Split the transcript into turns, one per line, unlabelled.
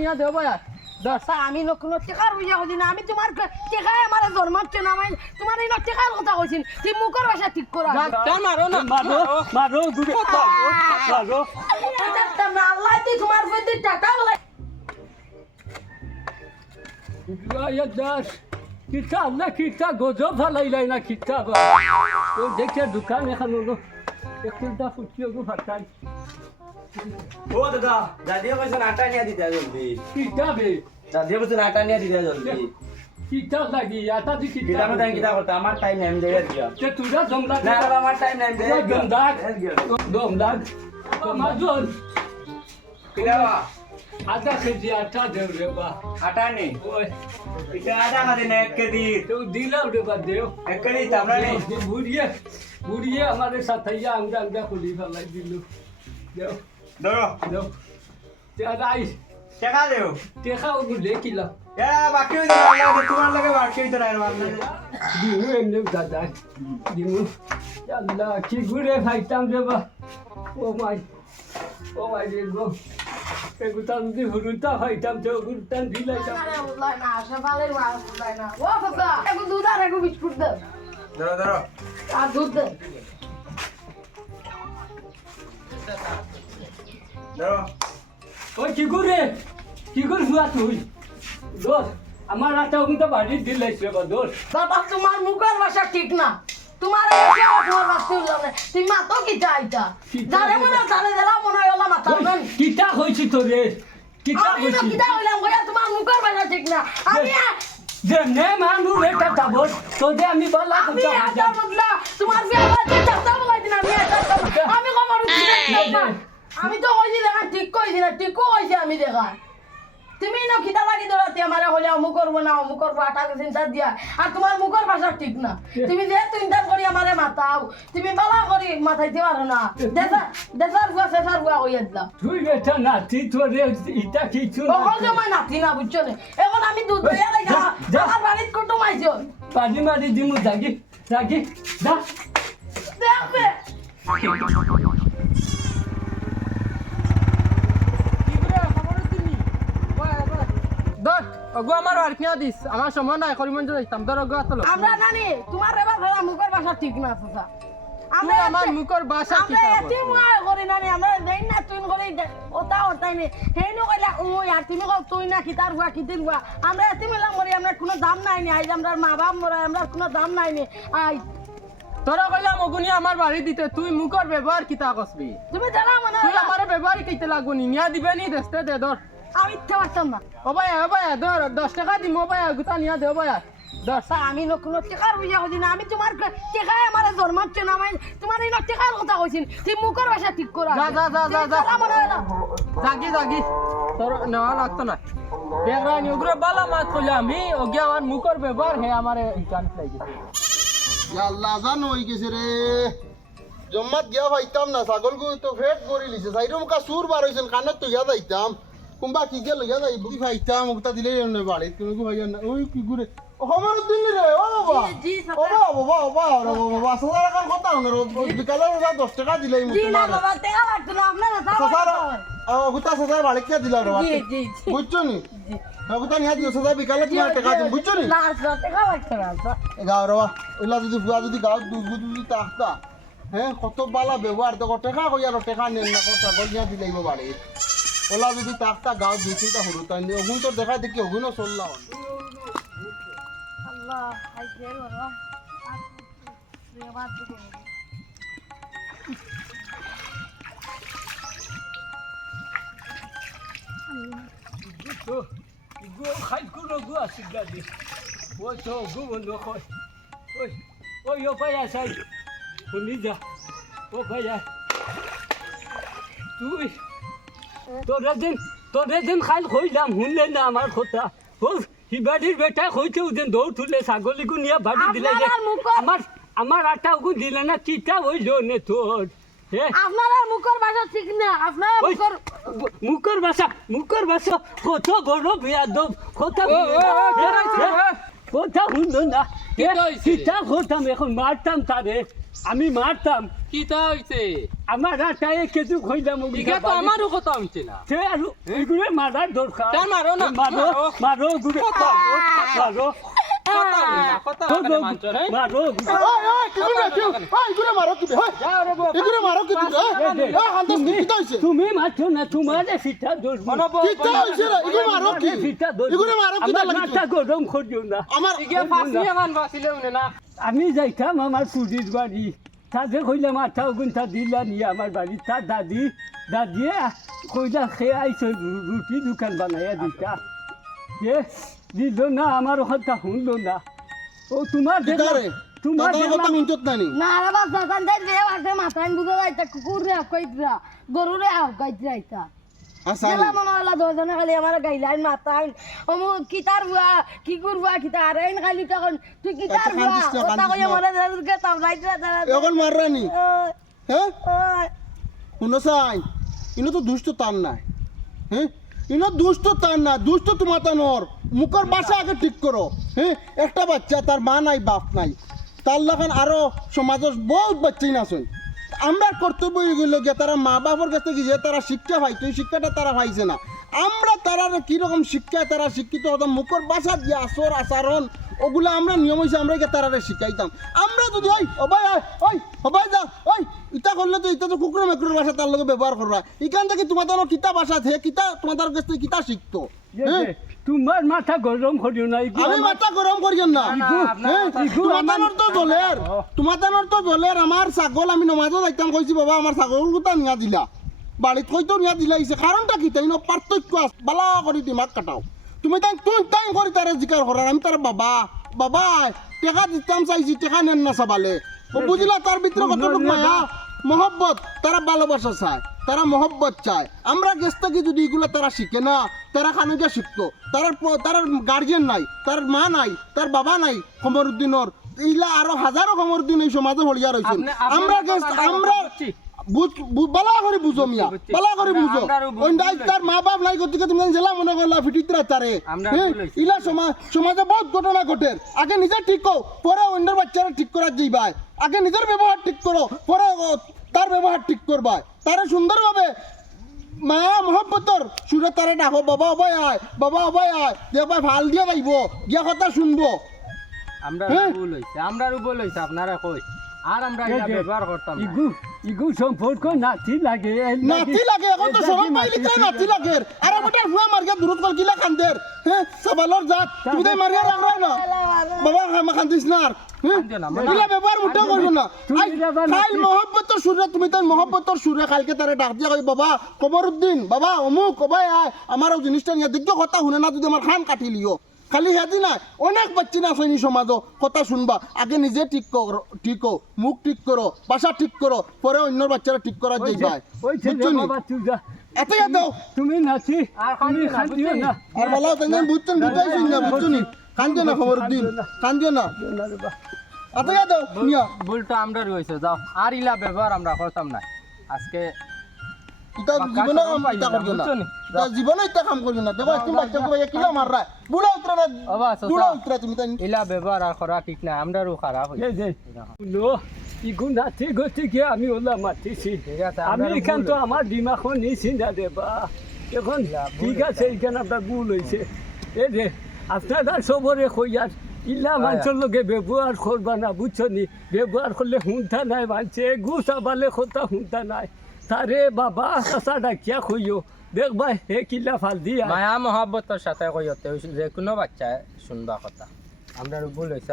নিয়ে দেব
তা আমি কোনো টেকার বুঝা কইছি না আমি তোমার টেকায় আমার জন্মাচ্ছে না আমি তোমার এই টেকার কথা কইছি তুই মুখের ভাষা ঠিক করা
তার মারো না মারো মারো দূরে মারো
আল্লাহ তুই তোমার প্রতি টাকা বলে
ইয়া দাস কিতা না কিতা গজব ফালাইলাই না কিতা বা দেখে দোকান এখন হলো একটু ফুটিয়ে ফাটাই
ও দাদা দাদিয়া কইছেন আটা নিয়ে দিতে জলদি।
কিতা বে?
দাদিয়া কইছেন আটা নিয়ে দিতে জলদি।
কিতা লাগি আটা দি কিতা
কিতানো টাইম কিতা করতে আমার টাইম নাই আমি দেবে দিয়া
তে তুরা জমলা
না আমার টাইম নাই দেবে দিয়া
গন্দাক গন্দাক মাজন
বা?
আধা কেজি আটা দেও রে বা।
আটা নি?
ওই
এটা আটা খাদি না এক কেজি।
তো দিলাম রে বা দেও।
এক কেজি আমরা নি?
বুড়িয়ে বুড়িয়ে আমাদের সাথাইয়া আঙ্গা আঙ্গা খুলি ফেলাই দিল। দেও।
ধরো।
দেও আই
টাকা দেও
দেখা ওগুলো দেখিলাম
এ বাকি হইতো না লাগে তোমার লাগে বাকি হইতো না আমার
দিমু এমনি দাদা দিমু। আল্লাহ কি ঘুরে খাইতাম রে বা। ও মাই ও মাই রে গো। এগুতাম যদি হুরুতা খাইতাম তো হুরুতান দিলাইতাম
না আশা ভালোই বুঝলাই না। ও বাবা একটু দুধ আর একটু বিস্কুট দে।
ধরো ধরো।
আর দুধ দে।
ওই কি করে? কি করে হুয়া তুই? দোষ আমার রাতে ওগুলো বাড়ি দিলাইছে বা দোষ।
বাবা তোমার মুখের ভাষা ঠিক না। তোমার না? তুমি মাতো কি চাইতা যারে মনে তারে দিলাম মনে হয় ওলা মাথা
কিতা হয়েছি তো রে
তো
হয়েছি
কিতা হইলাম গয়া তোমার মুখের ভাষা ঠিক না। আমি
যে নে মানু তো যে আমি বলা
আমি এটা বদলা। তোমার বিয়ে হচ্ছে বলাই দিন আমি এটা আমি কমার আমি তো কইছি দেখা ঠিক কইছি না ঠিক কইছি আমি দেখা। তুমি না খিদা লাগি দৌড়াতে আমার হলে অমুক করব না অমুক করব আটা চিন্তা দিয়া। আর তোমার মুখের ভাষা ঠিক না। তুমি যে চিন্তা করি আমারে মাথাও তুমি বালা করি মাথাইতে পারো না। দেশা দেশার বুয়া শেষার বুয়া কইয়া দিলাম
তুই রেটা নাতি তো রে ইটা কিছু
যে মই নাতি না বুঝছ না? এখন আমি দুধ দইয়া লাগা। আমার বাড়িত কুটুম আইছো
পানি মারি দিমু জাগি জাগি যা।
দেখবে
অগু আমার আর কিয়া দিস? আমার সময় নাই করিমঞ্জ যাইতাম। ধর অগু আসলো
আমরা জানি তোমার এবার ধরা মুখের ভাষা ঠিক না চাচা।
তুই আমার মুখর ভাষা
আমরা এটি মুয়া করি না আমরা দেই না তুই করি ওটাই নি। হেনু কইলা ও আর তুমি কও তুই না হুয়া হুয়া আমরা আমরা কোনো দাম নাই নি। আমরা মা বাপ মরা আমরা কোনো দাম নাই নি। আই
তোরা কইলাম অগুনি আমার বাড়ি দিতে তুই মুখর ব্যবহার কিতা কসবি
তুমি জানা মনে
তুই আমার ব্যবহার কিতে লাগুনি নিয়া দিবে নি দেশতে দে ধর
আমি ইচ্ছা পারতাম না।
ও ভাই ও ভাই ধর দশ টাকা দিম ও ভাই গুতা নিয়া দে ও ভাই দশ
আমি কোনো টেকার বুঝা কইছি না। আমি তোমার টেকায় আমার জন্মাচ্ছে না আমি তোমার এই টেকার কথা কইছি তুই মুখের ভাষা ঠিক করা
যা, যা, যা, যা, যা। জাগি জাগি। তোর নেওয়া লাগতো না। বেগরানি ওগুলো বালা মাত করলে আমি ওকে আমার মুখর ব্যবহার হে আমার ইকান লাগিছে
আল্লাহ জানো হয়ে গেছে রে। জম্মাত গিয়া পাইতাম না ছাগল গু তো ফেট করে লিছে। সাইডে মুখা সুর বার হয়েছেন কানত তো গিয়া যাইতাম। কোনবা কি গেল গিয়া যাই বুকি পাইতাম ওটা দিলে না বাড়ি। তুমি কো ভাইয়া না ওই কি ঘুরে ও আমার দিন রে ও বাবা। ও বাবা বাবা বাবা রে বাবা সারা কান কথা না বিকালে ওরা 10 টাকা দিলাই
জি না বাবা টেকা লাগতো না আপনারা
সারা ও গুতা সারা বাড়ি কে দিলা রে?
জি জি
বুঝছ নি? গুতা সারা বিকালে তোমার টাকা দিন বুঝছ নি?
না টেকা লাগতো না
গাও রে ওইলা যদি ফুয়া যদি গাও দুধ যদি তাহতা হ্যাঁ কত বালা ব্যবহার টেকা নেন না কথা গলিয়া দিলাইব বাড়ি। ওলা যদি তাহতা গাও দুই তিনটা হরু তাই ওগুন তো দেখা দেখি
যা ও ভাই তুই তোরা দিন তোরা দিন খাল কইলাম শুনলে না আমার কথা ও হিবাড়ির বেটা কইতে ওদিন দৌড় তুলে ছাগলিগু নিয়ে বাড়ি দিলে আমার আমার আটা ওগু দিলে না কিটা হইল নে তোর হ্যাঁ
আপনারা মুখের ভাষা ঠিক না আপনারা মুখের
মুখর ভাষা মুখর ভাষা কত বড় বিয়াদব কথা কথা শুনলো না
কিতা
করতাম এখন মারতাম তারে আমি মারতাম।
কিতা হইছে?
আমার আটাই কেতু খইলাম
ইগা তো আমারও কথা হইছে না।
সে আর এগুলো মারার দরকার
মারো না,
মারো
মারো।
মারো
হ্যাঁ?
হইছে
তুমি মারছো না তোমার ফিটা দোষ
মনে
হইছে রে এগুলো মারো কি?
ফিটা দোষ
এগুলো মারো কি
আমার মাথা গরম করিও না।
আমার
ইগা উনি না।
আমি যাইতাম আমার পুরীর বাড়ি। তাদের কইলা মাথা ওগুনটা দিলা নিয়ে আমার বাড়ি। তার দাদি দাদিয়ে কইলা খেয়ে আইসো রুটি দোকান বানাইয়া দিতা। এ দিল না আমার কথা শুনলো না। ও তোমার দেখলাম
কিতারে
তোমার
কথা
দেখলাম
নানি।
না রে বাপ দোকান দেন যে আছে মাথায় বুঝে যাইতা কুকুর রে কইতরা গরু রে আও কইতরা আইতা
আচ্ছা
গেলা মনে হলা দশজনে খালি আমার গাইলাইন মাতাইন অমু কিতার বুয়া কি করবা কিতা আরেন খালি তখন। তুই কিতার বুয়া কথা কইয়া। মরে
এখন মাররানি হ্যাঁ? শুনো চাই ইনো তো দুষ্ট তার নাই হ্যাঁ? ইনো দুষ্ট তার না, দুষ্ট তোমার তানোর মুখের বাসা আগে ঠিক করো হ্যাঁ? একটা বাচ্চা, তার মা নাই, বাপ নাই। তার লাগান আরও সমাজের বহুত বাচ্চাই নাচন আমরা কর্তব্য এগুলো গিয়ে তারা মা বাপের কাছ থেকে যে তারা শিক্ষা পাইতো এই শিক্ষাটা তারা পাইছে না। আমরা তারা কীরকম শিক্ষায় তারা শিক্ষিত হতাম? মুখের বাসা দিয়ে আসর আচরণ ওগুলো আমরা নিয়ম হয়েছে আমরা গিয়ে তারা শিখাইতাম। আমরা যদি ওই অবাই ওই অবাই যা ওই ইটা করলে তো ইটা তো কুকুর মেকুরের ভাষা তার লগে ব্যবহার করবা এখান থেকে তোমার তার কিতা ভাষা থেকে কিতা তোমার তার কাছ থেকে কিতা শিখতো?
এ
হ্যাঁ?
যে, তোমার মাথা গরম করিও না
আমি মাথা গরম করিয়েন না। হ্যাঁ, তোমার তো জলের তোমার তো জলের আমার ছাগল আমি নমাজও যাইতাম কইছি বাবা আমার ছাগল গোটা নিয়া দিলা। বাড়িত কইতো নিয়া দিলা ইছে কারণটা কি? তাই পার্থক্য আছে। বালা করে দিমাগ কাটাও। তুমি তাই তুই তাই করে তারা জিকার করার আমি তার বাবা। বাবা টেকা দিতাম চাইছি টেকা নেন না সবালে বুঝলা তার ভিতরে কতটুকু মায়া? মহব্বত। তারা ভালোবাসা চায় তারা মহব্বত চায় আমরা গেছ থেকে যদি এগুলো তারা শিখে না? তারা খানুকে শিখতো তার তার গার্জিয়ান নাই। তার মা নাই। তার বাবা নাই কমরুদ্দিনর ইলা আরও হাজারো কমরুদ্দিন এই সমাজে হলিয়া
আপনার
আমরা গেছ আমরা বালা করে বুঝো মিয়া বালা করে বুঝো।
আমরাও বুঝ-
ওই নাই তার মা বাপ নাই গতিকে তুমি জেলা মনে করলা ফিটিতরা তারে। হ্যাঁ? ইলা সমাজ সমাজে বহুত ঘটনা ঘটে। আগে নিজে ঠিক করো পরে অন্যের বাচ্চারা ঠিক করার যাইবাই। আগে নিজের ব্যবহার ঠিক করো পরে তার ব্যবহার ঠিক করবা তারে সুন্দরভাবে মায়া মহব্বতর সুরে তারে ডাকো বাবা অবয় আয় বাবা অবয় আয় দেখবা ভালো দিয়ে পাইব গিয়া কথা শুনব।
আমরা
হ্যাঁ?
ভুল হইছে আমরা ভুল হইছে আপনারা কই? আর আমরা এটা ব্যবহার করতাম
ইগু ইগু সম্পর্ক নাতি লাগে
নাতি লাগে এখন তো সরম পাইলি তাই
নাতি
লাগে। আর আমাদের হুয়া মার্গে দূরত কল কিলা কান্দের হ্যাঁ সবালর জাত। তুমি তাই মারিয়া রাখরাই না? বাবা আমা কান্দিস না এগুলা ব্যবহার মুঠা করব না।
নাতি।
মহব্বতর সুরে তুমি তাই মহব্বতর সুরে কালকে তারে ডাক দিয়া কই বাবা কমরউদ্দিন বাবা অমুক কবাই আয়। আমার জিনিসটা নিয়ে। দেখো কথা শুনে না যদি আমার খান কাটি লিও খালি হেদি না অনেক বাচ্চি না আছে সমাজ কথা শুনবা আগে নিজে ঠিক করো ঠিক মুখ ঠিক করো বাসা ঠিক করো পরে অন্য বাচ্চারা ঠিক করা
ওই
যাইবা
যে- ওই যে
বুঝছ নি?
বাবা তুই যা।
এত দাও
তুমি নাতি তুমি খান্দিও না
আর বলা তাই বুঝছেন? বুঝাইছেন না বুঝছ কান্দিও না খবরউদ্দিন কান্দিও না এত দাও
ভুলটা আমরা রয়েছে যাও। আর ইলা ব্যবহার আমরা করতাম না। আজকে
ইটা
বাক্কা
জীবনে
সরম
কাম ইটা
পাইলা,
করিও না?
বুঝছ
জীবনে ইটা কাম করিও না। দেখো তুমি বাচ্চা কো কিলা মাররা বুড়া উতরা না বুড়া উতরা তুমি তাই
ইলা ব্যবহার আর করা ঠিক না আমরাও খারাপ
আমি ওলা মাতিছি। আমি এখান তো আমার নিছি না দেবা এখন ঠিক আছে এখানে আপনার ভুল হয়েছে যে আপনারা সবরে কইয়ার ইলা মানুষের লগে ব্যবহার করবা না বুঝছ নি? ব্যবহার করলে হুঁতা নাই মানছে গুছা বালে কথা হুঁতা নাই। তারে বাবা চাচা ডাকিয়া দেখ ভাই, হে কিলা ফাল দিয়া
মায়া মহাব্বতের সাথে কইতে যে কোনো বাচ্চা শুনবা কথা। আমরা ভুল হয়েছে